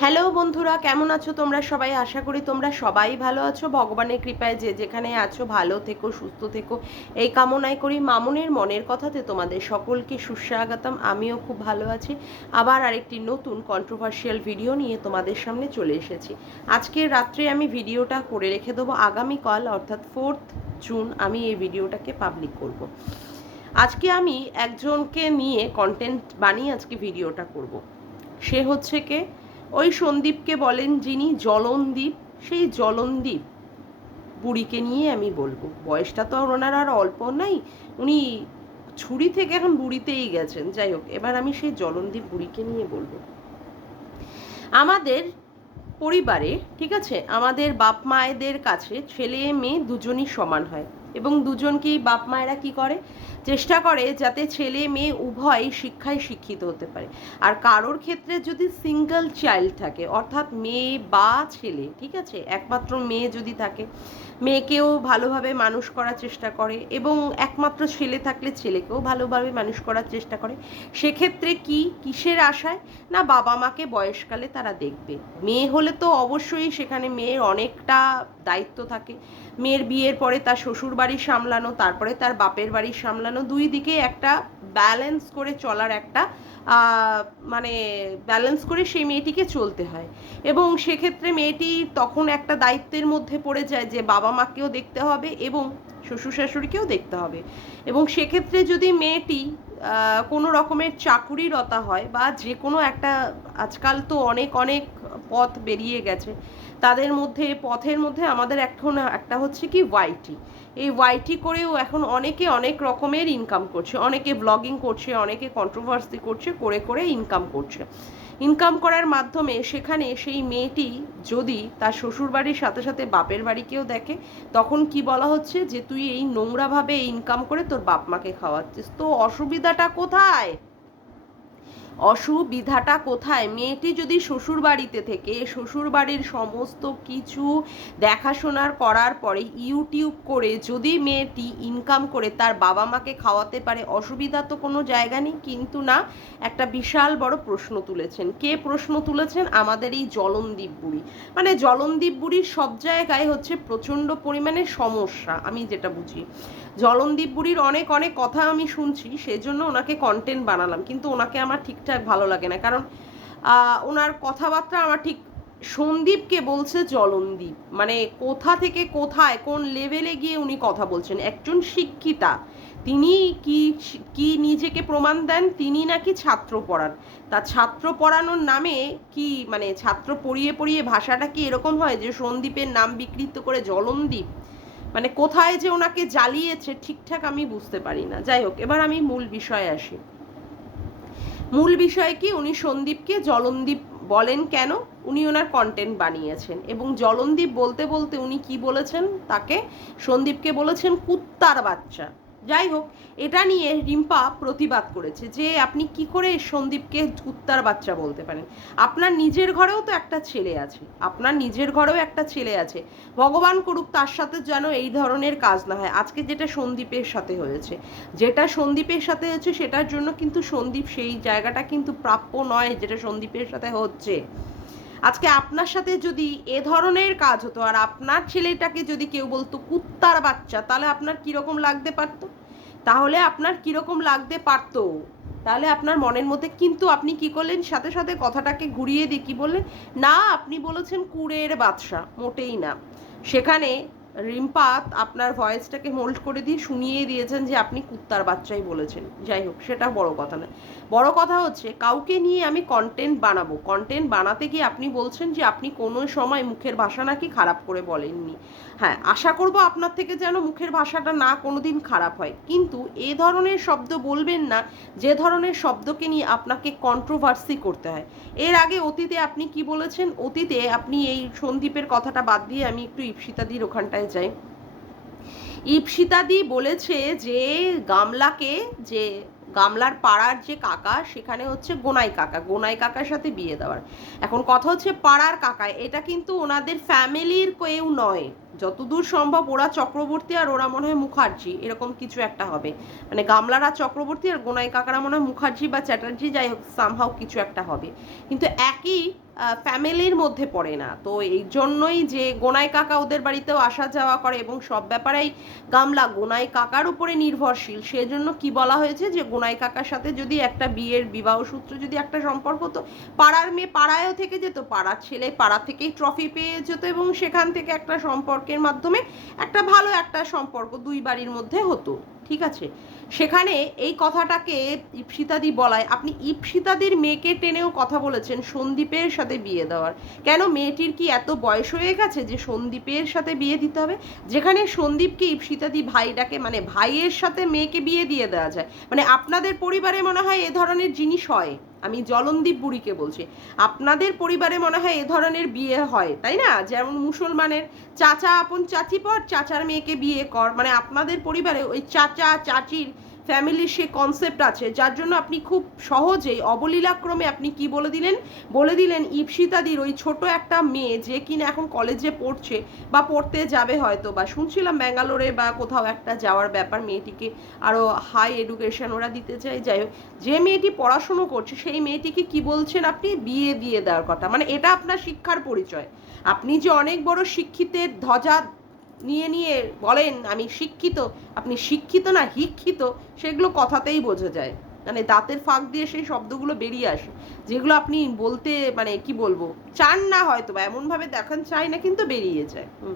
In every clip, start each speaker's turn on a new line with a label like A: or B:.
A: Hello বন্ধুরা, কেমন আছো তোমরা সবাই? আশা করি তোমরা সবাই ভালো আছো। ভগবানের কৃপায় যে যেখানে আছো, ভালো থেকো, সুস্থ থেকো। এই কামনাই করি মামুনের মনের কথাতে তোমাদের সকলকে সুস্বাগতম। আমিও খুব ভালো আছি। আবার আরেকটি নতুন কন্ট্রোভার্সিয়াল ভিডিও নিয়ে তোমাদের সামনে চলে এসেছি। আজকে রাত্রে আমি ভিডিওটা করে রেখে দেবো আগামীকাল অর্থাৎ ফোর্থ জুন আমি এই ভিডিওটাকে পাবলিক করব। আজকে আমি একজনকে নিয়ে কন্টেন্ট বানিয়ে আজকে ভিডিওটা করব। সে হচ্ছে কে? ওই সন্দীপকে বলেন যিনি জলনদীপ, সেই জলনদীপ বুড়িকে নিয়ে আমি বলব। বয়সটা তো ওনার আর অল্প নাই, উনি ছুরি থেকে এখন বুড়িতেই গেছেন। যাই হোক, এবার আমি সেই জলনদীপ বুড়িকে নিয়ে বলব। আমাদের পরিবারে, ঠিক আছে? আমাদের বাপ মায়েদের কাছে ছেলে মেয়ে দুজনই সমান হয়। এবং দুজনকেই বাপ মায়েরা কি করে? চেষ্টা করে যাতে ছেলে মেয়ে উভয় শিক্ষায় শিক্ষিত হতে পারে। আর কারোর ক্ষেত্রে যদি সিঙ্গেল চাইল্ড থাকে, অর্থাৎ মেয়ে বা ছেলে, ঠিক আছে? একমাত্র মেয়ে যদি থাকে, মেয়েকেও ভালোভাবে মানুষ করার চেষ্টা করে এবং একমাত্র ছেলে থাকলে ছেলেকেও ভালোভাবে মানুষ করার চেষ্টা করে, সেক্ষেত্রে কি কিসের আশায়? না বাবা মাকে বয়সকালে তারা দেখবে। মেয়ে হলে তো অবশ্যই সেখানে মেয়ের অনেকটা দায়িত্ব থাকে। মেয়ের বিয়ের পরে তার শ্বশুর বাড়ি সামলানো, তারপরে তার বাপের বাড়ি সামলানো, দুই দিকে একটা ব্যালেন্স করে চলার একটা মানে ব্যালেন্স করে সেই মেয়েটিকে চলতে হয়। এবং সেক্ষেত্রে মেয়েটি তখন একটা দায়িত্বের মধ্যে পড়ে যায় যে বাবা মাকেও দেখতে হবে এবং শ্বশুর শাশুড়িকেও দেখতে হবে। এবং সেক্ষেত্রে যদি মেয়েটি কোনো রকমের চাকুরিরতা হয় বা যে কোনো একটা, আজকাল তো অনেক অনেক পথ বেরিয়ে গেছে। তাদের মধ্যে, পথের মধ্যে আমাদের এখন একটা হচ্ছে কি ওয়াইটি এই ওয়াইটি করেও এখন অনেকে অনেক রকমের ইনকাম করছে। অনেকে ব্লগিং করছে, অনেকে কন্ট্রোভার্সি করছে, করে করে ইনকাম করছে। ইনকাম করার মাধ্যমে সেখানে সেই মেয়েটি যদি তার শ্বশুর বাড়ির সাথে সাথে বাপের বাড়িকেও দেখে, তখন কি বলা হচ্ছে যে, তুই এই নোংরাভাবে ইনকাম করে তোর বাপ মাকে খাওয়াচ্ছিস। তো অসুবিধাটা কোথায়? অসুবিধাটা কোথায়? মেয়েটি যদি শ্বশুর বাড়িতে থেকে শ্বশুর বাড়ির সমস্ত কিছু দেখাশোনার করার পরে ইউটিউব করে যদি মেয়েটি ইনকাম করে তার বাবা মাকে খাওয়াতে পারে, অসুবিধা তো কোনো জায়গা নেই। কিন্তু না, একটা বিশাল বড় প্রশ্ন তুলেছেন। কে প্রশ্ন তুলেছেন? আমাদের এই জলনদীপ বুড়ি। মানে জলনদীপ বুড়ির সব জায়গায় হচ্ছে প্রচণ্ড পরিমাণে সমস্যা, আমি যেটা বুঝি। জলনদীপ বুড়ির অনেক অনেক কথা আমি শুনছি, সেজন্য ওনাকে কন্টেন্ট বানালাম। কিন্তু ওনাকে আমার ঠিকঠাক ভালো লাগে না। কারণ ওনার কথাবার্তা আমার ঠিক সন্দীপকে বলছে জলনদীপ। মানে কোথা থেকে কোথায়, কোন লেভেলে গিয়ে উনি কথা বলছেন? একজন শিক্ষিতা। তিনি কি কি নিজেকে প্রমাণ দেন? তিনি নাকি ছাত্র পড়ান। তা ছাত্র পড়ানোর নামে কি মানে ছাত্র পড়িয়ে পড়িয়ে ভাষাটা কি এরকম হয় যে সন্দীপের নাম বিকৃত করে জলনদীপ? মানে কোথায় যে ওনাকে জ্বালিয়েছে, ঠিকঠাক আমি বুঝতে পারি না। যাই হোক, এবার আমি মূল বিষয়ে আসি। মূল বিষয় কি? উনি সন্দীপকে জলন্দীপ বলেন কেন? উনি ওনার কন্টেন্ট বানিয়েছেন এবং জলন্দীপ বলতে বলতে উনি কি বলেছেন? তাকে সন্দীপকে বলেছেন কুত্তার বাচ্চা। যাই হোক, এটা নিয়ে রিম্পা প্রতিবাদ করেছে যে আপনি কি করে সন্দীপকে কুত্তার বাচ্চা বলতে পারেন? আপনার নিজের ঘরেও তো একটা ছেলে আছে। আপনার নিজের ঘরেও একটা ছেলে আছে। ভগবান করুক তার সাথে যেন এই ধরনের কাজ না হয়। আজকে যেটা সন্দীপের সাথে হয়েছে, যেটা সন্দীপের সাথে হয়েছে সেটার জন্য কিন্তু সন্দীপ সেই জায়গাটা কিন্তু প্রাপ্য নয় যেটা সন্দীপের সাথে হচ্ছে। আজকে আপনার সাথে যদি এ ধরনের কাজ হতো আর আপনার ছেলেটাকে যদি কেউ বলতো, কুত্তার বাচ্চা তাহলে আপনার কীরকম লাগতে পারত? তাহলে আপনার কীরকম লাগতে পারতো? তাহলে আপনার মনের মধ্যে কিন্তু আপনি কি করলেন? সাথে সাথে কথাটাকে ঘুরিয়ে দিয়ে কি বললেন? না, আপনি বলেছেন কুড়ের বাদশা, মোটেই না। সেখানে রিম্পাত আপনার ভয়েসটাকে হোল্ড করে দিয়ে শুনিয়ে দিয়েছেন যে আপনি কুত্তার বাচ্চাই বলেছেন। যাই হোক, সেটা বড় কথা না। বড় কথা হচ্ছে, কাউকে নিয়ে আমি কন্টেন্ট বানাবো। কন্টেন্ট বানাতে গিয়ে আপনি বলছেন যে আপনি কোনো সময় মুখের ভাষা নাকি খারাপ করে বলেননি। হ্যাঁ আশা করব আপনার থেকে যেন মুখের ভাষাটা না কোনো দিন খারাপ হয়। কিন্তু এ ধরনের শব্দ বলবেন না, যে ধরনের শব্দকে নিয়ে আপনাকে কন্ট্রোভার্সি করতে হয়। এর আগে অতীতে আপনি কি বলেছেন? অতীতে আপনি এই সন্দীপের কথাটা বাদ দিয়ে আমি একটু ইপসিতাদির ওখানটায় যাই ইপসিতাদি বলেছে যে, গামলাকে যে, গামলার পাড়ার যে কাকা, সেখানে হচ্ছে গোনাই কাকা, গোনাই কাকার সাথে বিয়ে দেওয়ার। এখন কথা হচ্ছে পাড়ার কাকা, এটা কিন্তু ওনাদের ফ্যামিলির কেউ নয়। যতদূর সম্ভব ওরা চক্রবর্তী আর ওরা মনে হয় মুখার্জি, এরকম কিছু একটা হবে। মানে গামলারা চক্রবর্তী আর গোনাই কাকারা মনে হয় মুখার্জি বা চ্যাটার্জি, যাই হোক সামহাও কিছু একটা হবে। কিন্তু একই ফ্যামিলির মধ্যে পড়ে না। তো এই জন্যই যে গোনাই কাকা ওদের বাড়িতেও আসা যাওয়া করে এবং সব ব্যাপারেই গামলা গোনাই কাকার উপরে নির্ভরশীল, সেজন্য কি বলা হয়েছে যে গোনাই কাকার সাথে যদি একটা বিয়ের বিবাহ সূত্র যদি একটা সম্পর্ক হতো, পাড়ার মেয়ে পাড়ায়ও থেকে যেত, পাড়ার ছেলে পাড়া থেকেই ট্রফি পেয়ে যেত এবং সেখান থেকে একটা সম্পর্কের মাধ্যমে একটা ভালো একটা সম্পর্ক দুই বাড়ির মধ্যে হতো। ঠিক আছে? সেখানে এই কথাটাকে ইপসিতাদি বলায়, আপনি ইপসিতাদির মেয়েকে টেনেও কথা বলেছেন সন্দীপের সাথে বিয়ে দেওয়ার। কেন মেয়েটির কি এত বয়স হয়ে গেছে যে সন্দীপের সাথে বিয়ে দিতে হবে? যেখানে সন্দীপকে ইপসিতাদি ভাইটাকে মানে ভাইয়ের সাথে মেয়েকে বিয়ে দিয়ে দেওয়া যায়। মানে আপনাদের পরিবারে মনে হয় এ ধরনের জিনিস হয়? আমি জলনদীপ বুড়িকে বলছি। আপনাদের পরিবারে মনে হয় এ ধরনের বিয়ে হয়, তাই না? যেমন মুসলমানের চাচা আপন চাচি পর চাচার মেয়েকে বিয়ে কর মানে আপনাদের পরিবারে ওই চাচা চাচির ফ্যামিলির সে কনসেপ্ট আছে। যার জন্য আপনি খুব সহজেই অবলীলাক্রমে আপনি কি বলে দিলেন? বলে দিলেন ইপসিতাদির ওই ছোট একটা মেয়ে যে কিনা এখন কলেজে পড়ছে বা পড়তে যাবে হয়তো বা। শুনছিলাম ব্যাঙ্গালোরে বা কোথাও একটা যাওয়ার ব্যাপার, মেয়েটিকে আরও হাই এডুকেশন ওরা দিতে চাই যাই হোক, যে মেয়েটি পড়াশুনো করছে, সেই মেয়েটিকে কি বলছেন আপনি? বিয়ে দিয়ে দেওয়ার কথা। মানে এটা আপনার শিক্ষার পরিচয়। আপনি যে অনেক বড় শিক্ষিতের ধ্বজা নিয়ে নিয়ে বলেন, আমি শিক্ষিত। আপনি শিক্ষিত না, শিক্ষিত? সেগুলো কথাতেই বোঝা যায়। মানে দাঁতের ফাঁক দিয়ে সেই শব্দগুলো বেরিয়ে আসে। যেগুলো আপনি বলতে মানে কি বলব, চান না হয়তো বা, এমনভাবে দেখান চাই না, কিন্তু বেরিয়ে যায়। হুম।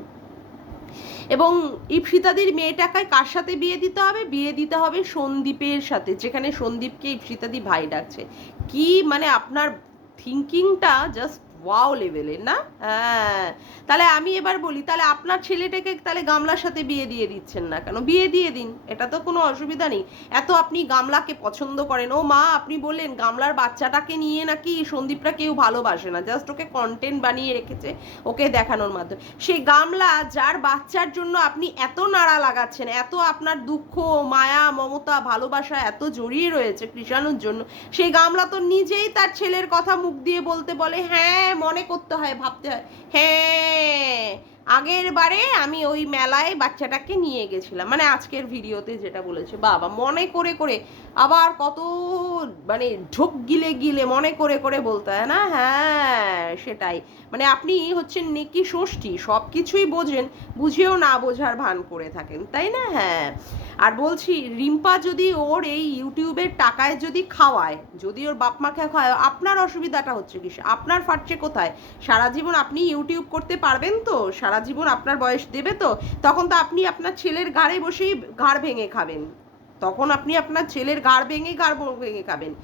A: এবং ইপসিতাদির মেয়েটাকে কার সাথে বিয়ে দিতে হবে? বিয়ে দিতে হবে সন্দীপের সাথে, যেখানে সন্দীপকে ইপসিতাদি ভাই ডাকছে। কি মানে আপনার থিঙ্কিংটা জাস্ট ওয়াও লেভেলের না? হ্যাঁ। তাহলে আমি এবার বলি, তাহলে আপনার ছেলেটাকে তাহলে গামলার সাথে বিয়ে দিয়ে দিচ্ছেন না কেন? বিয়ে দিয়ে দিন, এটা তো কোনো অসুবিধা নেই। এত আপনি গামলাকে পছন্দ করেন। ও মা, আপনি বললেন গামলার বাচ্চাটাকে নিয়ে নাকি সন্দীপরা কেউ ভালোবাসে না। জাস্ট ওকে কন্টেন্ট বানিয়ে রেখেছে, ওকে দেখানোর মাধ্যমে। সেই গামলা, যার বাচ্চার জন্য আপনি এত নাড়া লাগাচ্ছেন, এত আপনার দুঃখ, মায়া, মমতা, ভালোবাসা এত জড়িয়ে রয়েছে কৃষাণুর জন্য সেই গামলা তো নিজেই তার ছেলের কথা মুখ দিয়ে বলতে বলে হ্যাঁ মনে করতে হয়, ভাবতে হয়। হ্যাঁ আগের বারে আমি ওই মেলায় বাচ্চাটাকে নিয়ে গেছিলাম। মানে আজকের ভিডিওতে যেটা বলেছে, বাবা, মনে করে করে, আবার কত মানে ঢোক গিলে গিলে মনে করে করে বলতে হয় না? হ্যাঁ সেটাই। মানে আপনি হচ্ছেন নেকি ষষ্ঠী সব কিছুই বোঝেন, বুঝেও না বোঝার ভান করে থাকেন, তাই না? হ্যাঁ। আর বলছি, রিম্পা যদি ওর এই ইউটিউবের টাকায় যদি খাওয়ায়, যদি ওর বাপ মাকে খাওয়ায়, আপনার অসুবিধাটা হচ্ছে কি? আপনার ফাটছে কোথায়? সারা জীবন আপনি ইউটিউব করতে পারবেন তো? সারা জীবন আপনার বয়স দেবে তো? তখন তো আপনি আপনার ছেলের ঘাড়ে বসেই ঘাড় ভেঙে খাবেন। তখন আপনি আপনার ছেলের ঘাড় ভেঙে ঘাড় ভেঙে খাবেন।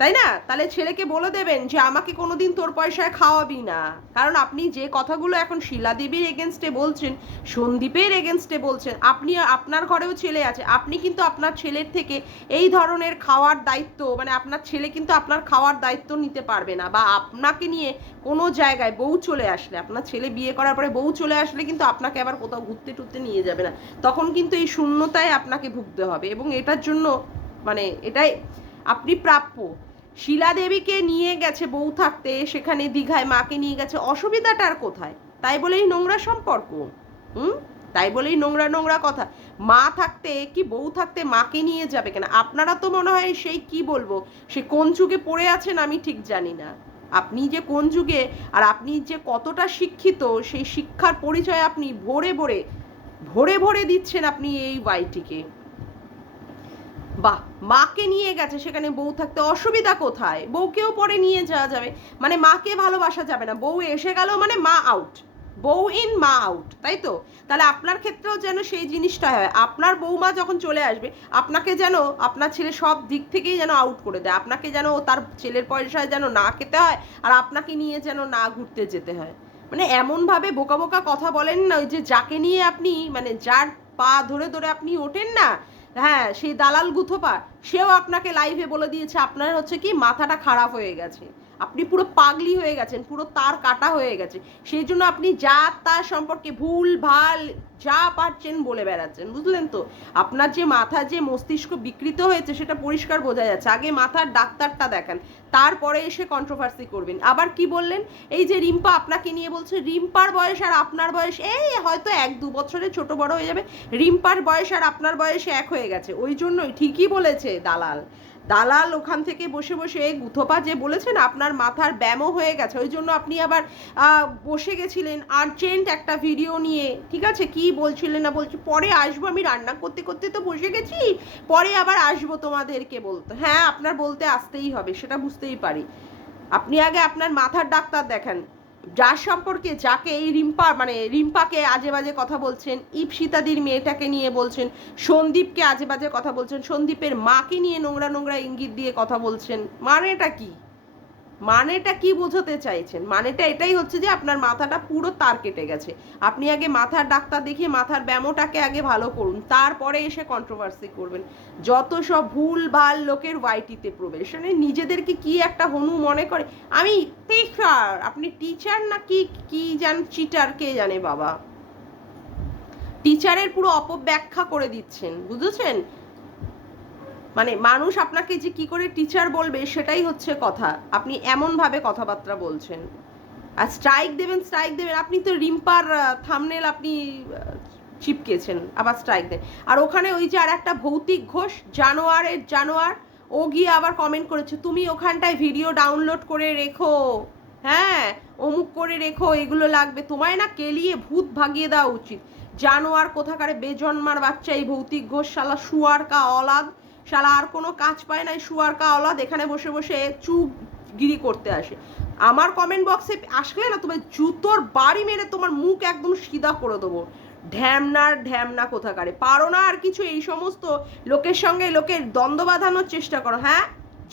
A: তাই না? তাহলে ছেলেকে বলে দেবেন যে, আমাকে কোনোদিন তোর পয়সায় খাওয়াবি না। কারণ আপনি যে কথাগুলো এখন শিলা দেবীর এগেনস্টে বলছেন, সন্দীপের এগেনস্টে বলছেন, আপনি আপনার ঘরেও ছেলে আছে। আপনি কিন্তু আপনার ছেলের থেকে এই ধরনের খাওয়ার দায়িত্ব মানে আপনার ছেলে কিন্তু আপনার খাওয়ার দায়িত্ব নিতে পারবে না। বা আপনাকে নিয়ে কোনো জায়গায় বউ চলে আসলে, আপনার ছেলে বিয়ে করার পরে বউ চলে আসলে কিন্তু আপনাকে আবার কোথাও ঘুরতে টুরতে নিয়ে যাবে না। তখন কিন্তু এই শূন্যতায় আপনাকে ভুগতে হবে। এবং এটার জন্য মানে এটাই, আপনি প্রাপ্য। শিলা দেবীকে নিয়ে গেছে বউ থাকতে, সেখানে দীঘায় মাকে নিয়ে গেছে। অসুবিধাটার কোথায়? তাই বলেই নোংরা সম্পর্ক। হুম? তাই বলেই নোংরা নোংরা কথা। মা থাকতে কি বউ থাকতে মাকে নিয়ে যাবে কেন? আপনারা তো মনে হয় সেই কি বলব? সে কোন যুগে পড়ে আছেন আমি ঠিক জানি না। আপনি যে কোন যুগে আর আপনি যে কতটা শিক্ষিত, সেই শিক্ষার পরিচয় আপনি ভরে ভরে ভরে ভরে দিচ্ছেন আপনি এই বাইটিকে বাহ মাকে নিয়ে গেছে, সেখানে বউ থাকতে অসুবিধা কোথায়? বউকেও পরে নিয়ে যাওয়া যাবে। মানে মাকে ভালোবাসা যাবে না। বউ এসে গেল মানে মা আউট বউ ইন মা আউট তাই তো? তাহলে আপনার ক্ষেত্রেও যেন সেই জিনিসটা হয়। আপনার বৌমা যখন চলে আসবে, আপনাকে যেন আপনার ছেলে সব দিক থেকেই যেন আউট করে দেয়। আপনাকে যেন তার ছেলের পয়সায় যেন না খেতে হয় আর আপনাকে নিয়ে যেন না ঘুরতে যেতে হয়। মানে এমনভাবে বোকা বোকা কথা বলেন না ওই যে যাকে নিয়ে আপনি মানে যার পা ধরে ধরে আপনি ওঠেন না হ্যাঁ সেই দালাল গুথোপা সেও আপনাকে লাইভে বলে দিয়েছে, আপনার হচ্ছে কি, মাথাটা খারাপ হয়ে গেছে। আপনি পুরো পাগলি হয়ে গেছেন, পুরো তার কাটা হয়ে গেছে। সেই জন্য আপনি যা তার সম্পর্কে ভুল, ভালো, যা পারছেন বলে বেড়াচ্ছেন, বুঝলেন তো? আপনার যে মাথা যে মস্তিষ্ক বিকৃত হয়েছে, সেটা পরিষ্কার বোঝা যাচ্ছে। আগে মাথার ডাক্তারটা দেখান, তারপরে এসে কন্ট্রোভার্সি করবেন। আবার কি বললেন? এই যে রিম্পা আপনাকে নিয়ে বলছে, রিম্পার বয়স আর আপনার বয়স, এই হয়তো এক, দু বছরে ছোট বড় হয়ে যাবে। রিম্পার বয়স আর আপনার বয়স এক হয়ে গেছে। ওই জন্যই ঠিকই বলেছে দালাল। দালাল ওখান থেকে বসে বসে গুথোপা যে বলেছেন আপনার মাথার ব্যামো হয়ে গেছে, ওই জন্য আপনি আবার বসে গেছিলেন আর্জেন্ট একটা ভিডিও নিয়ে। ঠিক আছে? কি বলছিলেন না বলছি? পরে আসব, আমি রান্না করতে করতে তো বসে গেছি, পরে আবার আসব তোমাদেরকে বলতে। হ্যাঁ আপনার বলতে আসতেই হবে, সেটা বুঝতেই পারি। আপনি আগে আপনার মাথার ডাক্তার দেখান। যার সম্পর্কে যাকে এই রিম্পা মানে রিম্পাকে আজে বাজে কথা বলছেন ইপসিতাদির মেয়েটাকে নিয়ে বলছেন, সন্দীপকে আজে বাজে কথা বলছেন, সন্দীপের মাকে নিয়ে নোংরা নোংরা ইঙ্গিত দিয়ে কথা বলছেন, মানেটা কি? মানেটা কি বোঝাতে চাইছেন? মানেটা এটাই হচ্ছে যে আপনার মাথাটা পুরো তার কেটে গেছে। আপনি আগে মাথার ডাক্তার দেখিয়ে মাথার ব্যামোটাকে আগে ভালো করুন, তারপরে এসে কন্ট্রোভার্সি করবেন। যত সব ভুল ভালো লোকের ওয়াইটিতে প্রবেশ মানে নিজেদেরকে কি একটা হনু মনে করে? আমি টিচার আপনি টিচার না কি কি জান চিটার কে জানে বাবা? টিচারের পুরো অপব্যাখ্যা করে দিচ্ছেন, বুঝেছেন? মানে মানুষ আপনাকে যে কি করে টিচার বলবে সেটাই হচ্ছে কথা। আপনি এমনভাবে কথাবার্তা বলছেন। আর স্ট্রাইক দেবেন স্ট্রাইক দেবেন। আপনি তো রিম্পার থামনেল আপনি চিপকেছেন আবার স্ট্রাইক দেন। আর ওখানে ওই যে আর একটা ভৌতিক ঘোষ, জানোয়ারের জানোয়ার, ও গিয়ে আবার কমেন্ট করেছে, তুমি ওখানটায় ভিডিও ডাউনলোড করে রেখো। হ্যাঁ অমুক করে রেখো, এগুলো লাগবে। তোমায় না কেলিয়ে ভূত ভাগিয়ে দেওয়া উচিত। জানোয়ার কোথাকারে বেজন্মার বাচ্চা, এই ভৌতিক ঘোষ শালা শুয়ার কা অলাদ। শালা আর কোনো কাজ পায় না শুয়ার কা অলাদ, এখানে বসে বসে চুপ গিরি করতে আসে। আমার কমেন্ট বক্সে আসলে না তোমার জুতোর বাড়ি মেরে তোমার মুখ একদম সিধা করে দেবো। ঢ্যামনার ঢ্যামনা কোথাকারে? পারো না আর কিছু, এই সমস্ত লোকের সঙ্গে লোকের দ্বন্দ্ব বাঁধানোর চেষ্টা করো হ্যাঁ?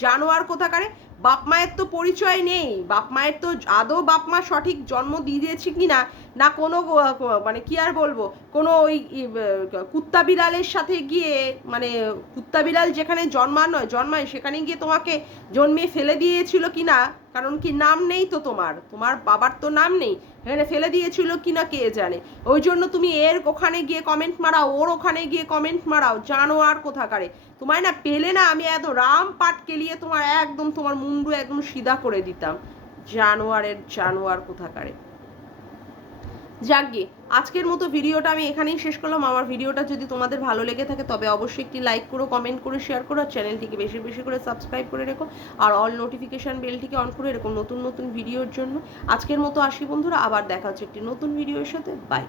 A: জানোয়ার কোথাকারে? বাপ মায়ের তো পরিচয় নেই। বাপ মায়ের তো আদৌ বাপ মা সঠিক জন্ম দিয়ে দিয়েছে কি না না কোনো মানে কি আর বলব? কোনো ওই কুত্তা বিড়ালের সাথে গিয়ে মানে কুত্তা বিড়াল যেখানে জন্মানো জন্মায় সেখানে গিয়ে তোমাকে জন্মিয়ে ফেলে দিয়েছিল কি না? কারণ কি নাম নেই তো তোমার? তোমার বাবার তো নাম নেই। এখানে ফেলে দিয়েছিল কি না কে জানে? ওই জন্য তুমি এর ওখানে গিয়ে কমেন্ট মারাও, ওর ওখানে গিয়ে কমেন্ট মারাও, জানো আর কোথাকারে। তোমায় না পেলে না আমি এত রাম পাট কেলিয়ে তোমার একদম তোমার মুন্ডু একদম সিধা করে দিতাম। জানোয়ারের, জানোয়ার কোথাকারে। যাকগে, আজকের মতো ভিডিওটা আমি এখানেই শেষ করলাম। আমার ভিডিওটা যদি তোমাদের ভালো লেগে থাকে, তবে অবশ্যই একটি লাইক করো কমেন্ট করে শেয়ার করো, আর চ্যানেলটিকে বেশি বেশি করে সাবস্ক্রাইব করে রেখো, আর অল নোটিফিকেশান বেলটিকে অন করে এরকম নতুন নতুন ভিডিওর জন্য। আজকের মতো আসি বন্ধুরা, আবার দেখা হচ্ছে একটি নতুন ভিডিওর সাথে। বাই